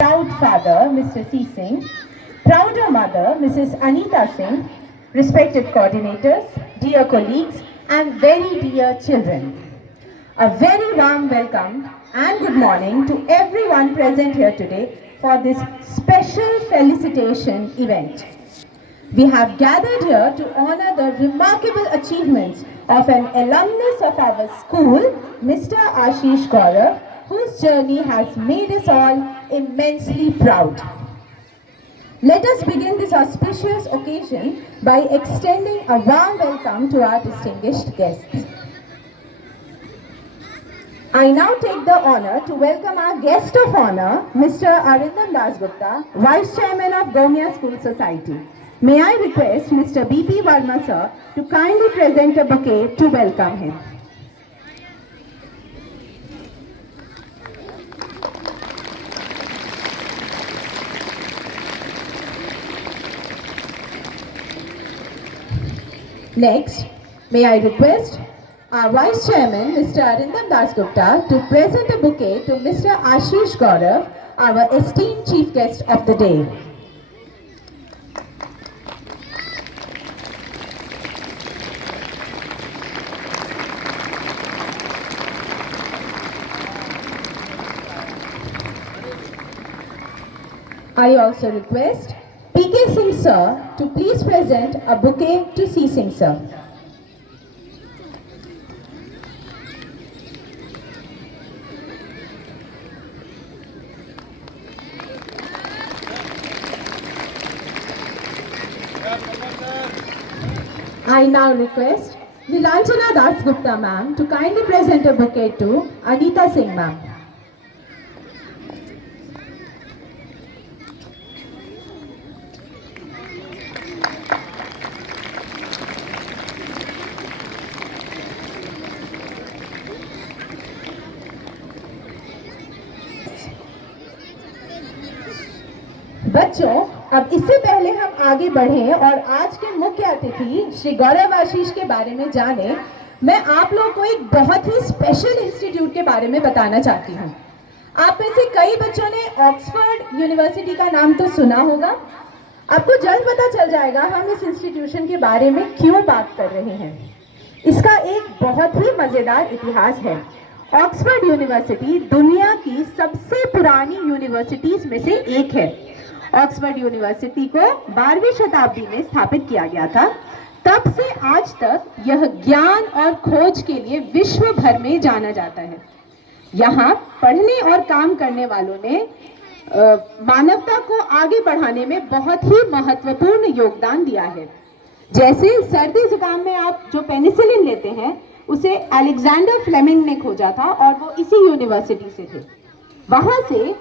Proud father, Mr. C. Singh, prouder mother, Mrs. Anita Singh, respected coordinators, dear colleagues, and very dear children. A very warm welcome and good morning to everyone present here today for this special felicitation event. We have gathered here to honor the remarkable achievements of an alumnus of our school, Mr. Ashish Gaurav, whose journey has made us all immensely proud. Let us begin this auspicious occasion by extending a warm welcome to our distinguished guests. I now take the honor to welcome our guest of honor, Mr. Arindam Dasgupta, Vice Chairman of Gomia School Society. May I request Mr. B.P. Verma sir to kindly present a bouquet to welcome him. Next, may I request our Vice Chairman, Mr. Arindam Dasgupta, to present a bouquet to Mr. Ashish Gaurav, our esteemed Chief Guest of the day. I also request P.K. Singh sir to please present a bouquet to C. Singh sir. I now request Nilanjana Dasgupta ma'am to kindly present a bouquet to Anita Singh ma'am. बच्चों, अब इससे पहले हम आगे बढ़ें और आज के मुख्य अतिथि श्री गौरव आशीष के बारे में जाने, मैं आप लोगों को एक बहुत ही स्पेशल इंस्टीट्यूट के बारे में बताना चाहती हूँ। आप में से कई बच्चों ने ऑक्सफोर्ड यूनिवर्सिटी का नाम तो सुना होगा। आपको जल्द पता चल जाएगा हम इस इंस्टीट्यूशन के बारे में क्यों बात कर रहे हैं। इसका एक बहुत ही मजेदार इतिहास है। ऑक्सफोर्ड यूनिवर्सिटी दुनिया की सबसे पुरानी यूनिवर्सिटीज में से एक है। ऑक्सफोर्ड यूनिवर्सिटी को 12वीं शताब्दी में स्थापित किया गया था। तब से आज तक यह ज्ञान और खोज के लिए विश्व भर में जाना जाता है। यहाँ पढ़ने और काम करने वालों ने मानवता को आगे बढ़ाने में बहुत ही महत्वपूर्ण योगदान दिया है। जैसे सर्दी जुकाम में आप जो पेनिसिलिन लेते हैं, उसे अलेक्जेंडर फ्लेमिंग ने खोजा था और वो इसी यूनिवर्सिटी से थे। वहाँ से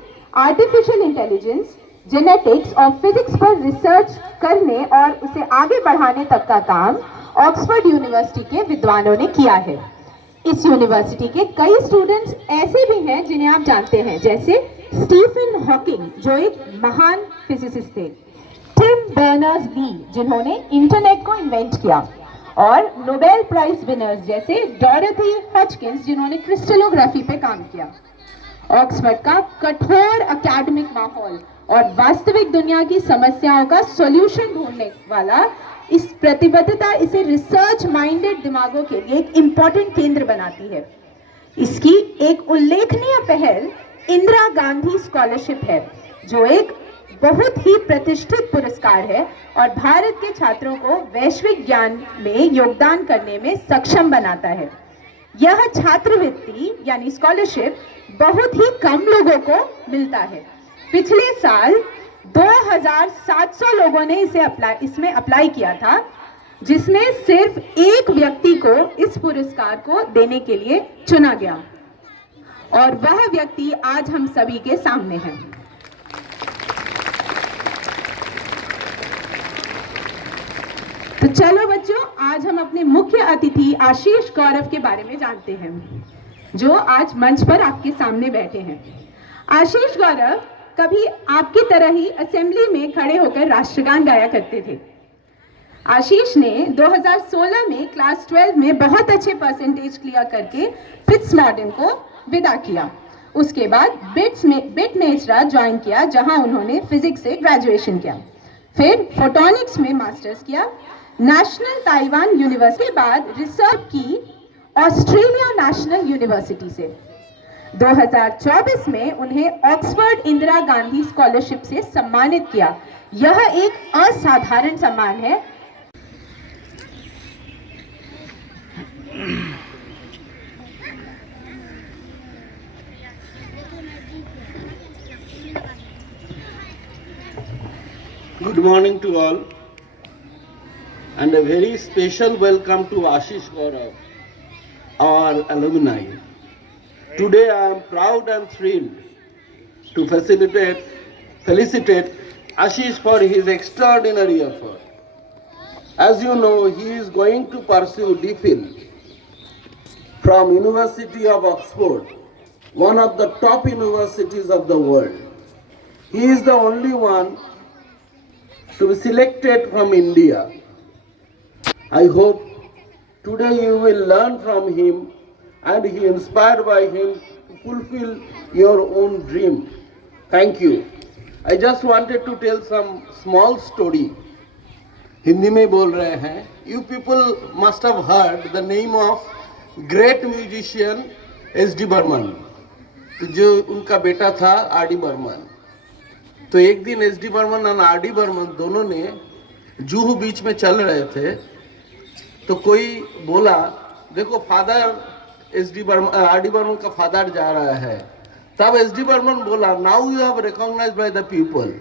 आर्टिफिशियल इंटेलिजेंस, जेनेटिक्स और फिजिक्स पर रिसर्च करने और उसे आगे बढ़ाने तक का काम ऑक्सफोर्ड यूनिवर्सिटी के विद्वानों ने किया है। इस यूनिवर्सिटी के कई स्टूडेंट्स ऐसे भी हैं जिन्हें आप जानते हैं, जैसे स्टीफन हॉकिंग जो एक महान फिजिसिस्ट थे, टिम बर्नर्स-ली जिन्होंने इंटरनेट को इन्वेंट किया, और नोबेल प्राइज विनर्स जैसे डोरोथी हॉजकिंस जिन्होंने क्रिस्टलोग्राफी पे काम किया। ऑक्सफोर्ड का कठोर एकेडमिक माहौल और वास्तविक दुनिया की समस्याओं का सॉल्यूशन ढूंढने वाला इस प्रतिबद्धता इसे रिसर्च माइंडेड दिमागों के लिए एक इम्पॉर्टेंट केंद्र बनाती है। इसकी एक उल्लेखनीय पहल इंदिरा गांधी स्कॉलरशिप है, जो एक बहुत ही प्रतिष्ठित पुरस्कार है और भारत के छात्रों को वैश्विक ज्ञान में योगदान करने में सक्षम बनाता है। यह छात्रवृत्ति यानी स्कॉलरशिप बहुत ही कम लोगों को मिलता है। पिछले साल 2700 लोगों ने इसमें अप्लाई किया था, जिसमें सिर्फ एक व्यक्ति को इस पुरस्कार को देने के लिए चुना गया, और वह व्यक्ति आज हम सभी के सामने है। तो चलो बच्चों, आज हम अपने मुख्य अतिथि आशीष गौरव के बारे में जानते हैं, जो आज मंच पर आपके सामने बैठे हैं। आशीष गौरव कभी आपकी तरह ही असेंबली में खड़े होकर राष्ट्रगान गाया करते थे। आशीष ने 2016 में क्लास 12 में बहुत अच्छे परसेंटेज क्लियर करके फिट्स मॉडर्न को विदा किया। उसके बाद बिट मेसरा ज्वाइन किया, जहां उन्होंने फिजिक्स से ग्रेजुएशन किया। फिर फोटोनिक्स में मास्टर्स किया नेशनल ताइवान यूनिवर्सिटी के बाद रिसर्च की ऑस्ट्रेलिया नेशनल यूनिवर्सिटी से। 2024 में उन्हें ऑक्सफोर्ड इंदिरा गांधी स्कॉलरशिप से सम्मानित किया। यह एक असाधारण सम्मान है। Good morning to all, and a very special welcome to Ashish Gaurav, our alumni. Today I am proud and thrilled to felicitate Ashish for his extraordinary effort. As you know, he is going to pursue DPhil from University of Oxford, one of the top universities of the world. He is the only one to be selected from India. I hope today you will learn from him and he inspired by him to fulfill your own dream. Thank you. I just wanted to tell some small story. Hindi में बोल रहे हैं. You people must have heard the name of great musician S.D. Burman, जो उनका बेटा था R.D. बर्मन. तो एक दिन S.D. बर्मन और R.D. बर्मन दोनों ने जूहू बीच में चल रहे थे, तो कोई बोला देखो फादर R.D. बर्मन का फादर जा रहा है। तब S.D. बर्मन बोला now you have recognised by the people.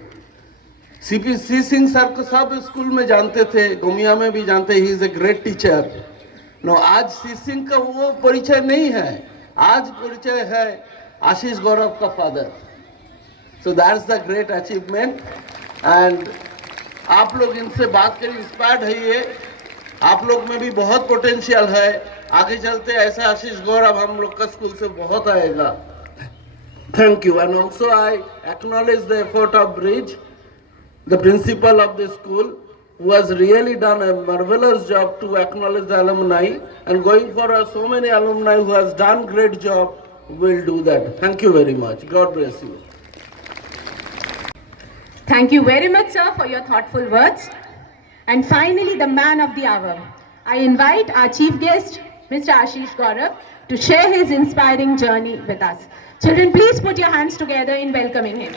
C Singh sir को सब स्कूल में जानते थे, गोमिया में भी जानते, he is a great teacher. No, आज सी सिंह का वो परिचय नहीं है, आज परिचय है आशीष गौरव का father. So that's the great achievement, and आप लोग इनसे बात करें, इंस्पायर्ड है ये, आप लोग में भी बहुत पोटेंशियल है, आगे चलते ऐसे आशीष गौरव हम लोग का स्कूल से बहुत आएगा। Thank you, and also I acknowledge the effort of Bridge, the principal of the school, who has really done a marvelous job to acknowledge the alumni, and going for so many alumni who has done great job, will do that. Thank you very much. God bless you. Thank you very much, sir, for your thoughtful words. And finally, the man of the hour. I invite our chief guest, Mr. Ashish Gaurav, to share his inspiring journey with us. Children, please put your hands together in welcoming him.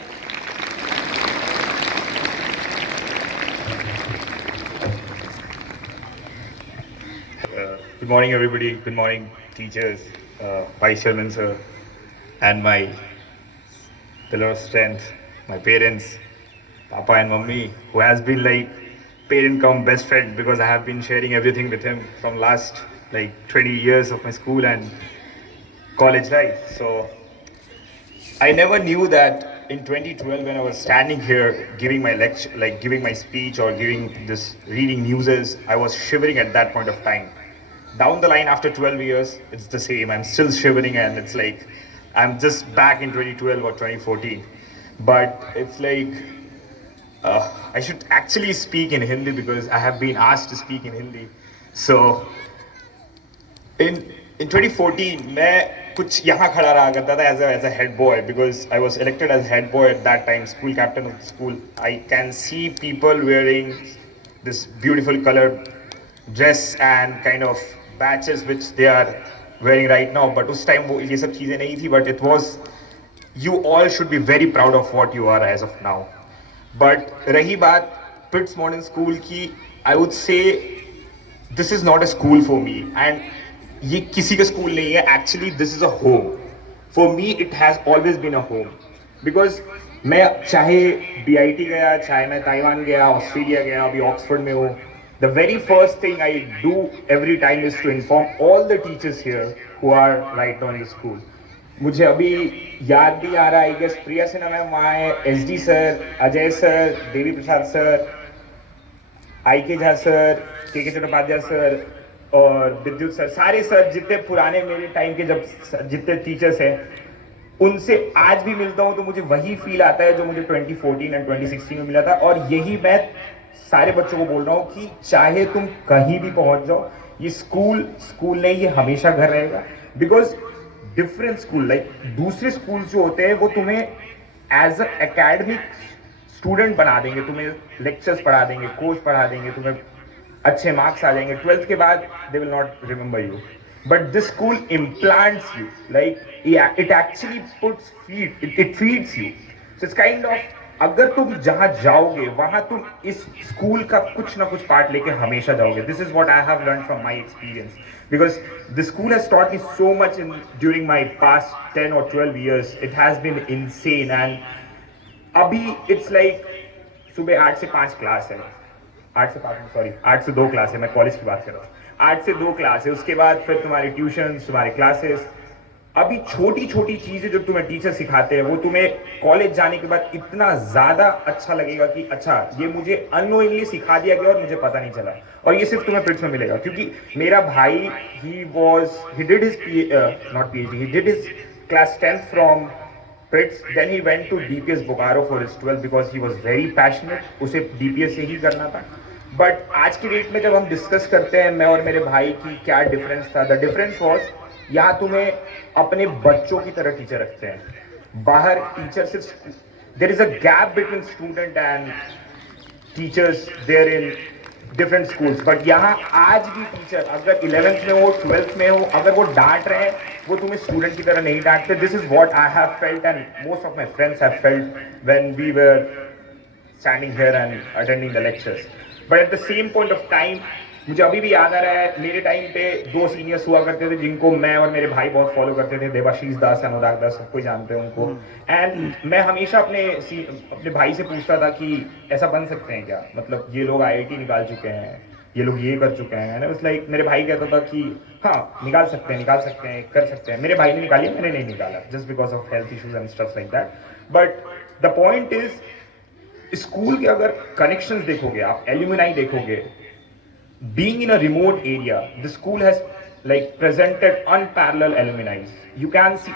Good morning, everybody. Good morning, teachers, Vice Chairman, sir, and my pillar of strength, my parents, Papa and Mummy, who has been like parent cum best friend, because I have been sharing everything with him from last like 20 years of my school and college life. So I never knew that in 2012 when I was standing here giving my lecture, like giving my speech or giving this reading newses, I was shivering at that point of time. Down the line after 12 years, it's the same. I'm still shivering, and it's like I'm just back in 2012 or 2014. But it's like I should actually speak in Hindi because I have been asked to speak in Hindi. So in 2014, मैं कुछ यहाँ खड़ा रहा करता था as a head boy, because I was elected as head boy at that time, school captain of the school. I can see people wearing this beautiful colored dress and kind of badges which they are wearing right now. But उस time वो ये सब चीजें नहीं थी. But it was, you all should be very proud of what you are as of now. But रही बात Pitts Modern School की, I would say this is not a school for me, and ये किसी का स्कूल नहीं है. Actually this is a home for me. It has always been a home, because मैं चाहे BIT गया, चाहे मैं ताइवान गया, ऑस्ट्रेलिया गया, अभी ऑक्सफोर्ड में हूँ, the very first thing I do every time is to inform all the teachers here who are right now in the school. मुझे अभी याद भी आ रहा है, I guess Priya Sinha ma'am वहाँ है, SD sir, Ajay sir, Devi Prasad sir, IK Jha sir, KK Chattopadhyay sir और विद्युत सर, सारे सर जितने पुराने मेरे टाइम के जब जितने टीचर्स हैं, उनसे आज भी मिलता हूँ तो मुझे वही फील आता है जो मुझे 2014 और 2016 में मिला था. और यही मैं सारे बच्चों को बोल रहा हूँ कि चाहे तुम कहीं भी पहुँच जाओ, ये स्कूल नहीं, ये हमेशा घर रहेगा. बिकॉज डिफरेंट स्कूल, लाइक दूसरे स्कूल जो होते हैं वो तुम्हें एज अ एकेडमिक स्टूडेंट बना देंगे, तुम्हें लेक्चर्स पढ़ा देंगे, कोर्स पढ़ा देंगे, तुम्हें अच्छे मार्क्स आ जाएंगे, 12th के बाद they will not remember you, but this school implants you, like it actually puts it feeds you, so it's kind of, अगर तुम जहां जाओगे वहां तुम इस स्कूल का कुछ ना कुछ पार्ट लेके हमेशा जाओगे. This is what I have learn from my experience, because the school has taught me so much in during my past 10 or 12 years. It has been insane. And अभी इट्स लाइक सुबह 8 से 5 क्लास है, 8 से 5 सॉरी 8 से 2 क्लास है, मैं कॉलेज की बात कर रहा हूँ, 8 से 2 क्लास है, उसके बाद फिर तुम्हारे ट्यूशन, तुम्हारे क्लासेस. अभी छोटी छोटी चीजें जो तुम्हें टीचर सिखाते हैं वो तुम्हें कॉलेज जाने के बाद इतना ज्यादा अच्छा लगेगा कि अच्छा ये मुझे अननोइंगली सिखा दिया गया और मुझे पता नहीं चला, और ये सिर्फ तुम्हें प्रिट्स में मिलेगा. क्योंकि मेरा भाई he did his not PhD, he did his class 10th from Prits, then he went to DPS Bokaro for his 12th because he was very passionate. उसे DPS से ही करना था. बट आज की डेट में जब हम डिस्कस करते हैं मैं और मेरे भाई की क्या डिफरेंस था, द डिफरेंस वॉज यहाँ तुम्हें अपने बच्चों की तरह टीचर रखते हैं, बाहर टीचर सिर्फ, there is a gap between student and teachers there in different schools. But यहाँ आज भी टीचर अगर 11th में हो, 12th में हो, अगर वो डांट रहे हैं वो तुम्हें स्टूडेंट की तरह नहीं डांटते. This is what I have felt and most of my friends have felt when we were standing here and attending the lectures. But at the same point of time मुझे अभी भी याद आ रहा है, मेरे टाइम पे 2 सीनियर्स हुआ करते थे जिनको मैं और मेरे भाई बहुत फॉलो करते थे, देवाशीष दास, अनुराग दास, सबको जानते हैं उनको. एंड मैं हमेशा अपने भाई से पूछता था कि ऐसा बन सकते हैं क्या, मतलब ये लोग IIT निकाल चुके हैं, ये लोग ये कर चुके हैं. एंड लाइक मेरे भाई कहता था कि हाँ निकाल सकते हैं, कर सकते हैं. मेरे भाई ने निकाली, मैंने नहीं निकाला, just because of health issues and stuff like that. But the point is, school के अगर कनेक्शंस देखोगे आप, एल्यूमिनाई देखोगे, being in a remote area, the school has like presented unparalleled alumni. You can see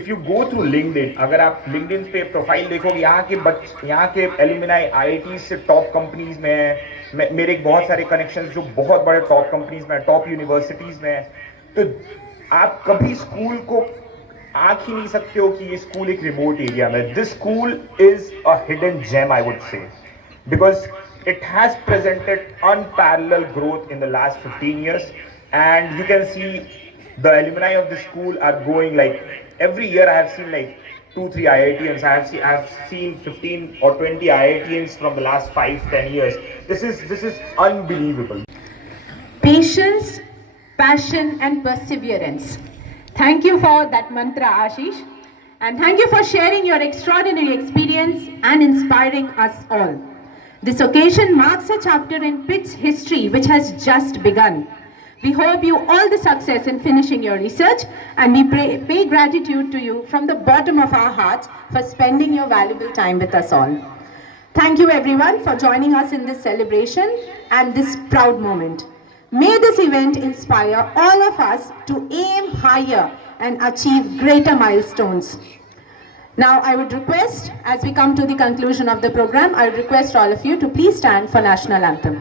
if you go through LinkedIn, अगर आप LinkedIn पे प्रोफाइल देखोगे, यहाँ के alumni IIT से टॉप कंपनीज में है. मेरे बहुत सारे कनेक्शंस जो बहुत बड़े टॉप कंपनीज में, टॉप यूनिवर्सिटीज में है. तो आप कभी स्कूल को आंख ही नहीं सकते हो कि ये स्कूल एक रिमोट एरिया में. This school is a hidden gem, I would say, because it has presented unparalleled growth in the last 15 years, and you can see the alumni of the school are going, like every year I have seen like 2-3 IITians. I have seen 15 or 20 IITians from the last 5-10 years. This is unbelievable. Patience, passion and perseverance. Thank you for that mantra, Ashish, and thank you for sharing your extraordinary experience and inspiring us all. This occasion marks a chapter in Pitt's history which has just begun. We hope you all the success in finishing your research, and we pay gratitude to you from the bottom of our hearts for spending your valuable time with us all. Thank you everyone for joining us in this celebration and this proud moment. May this event inspire all of us to aim higher and achieve greater milestones. Now I would request, as we come to the conclusion of the program, I would request all of you to please stand for National Anthem.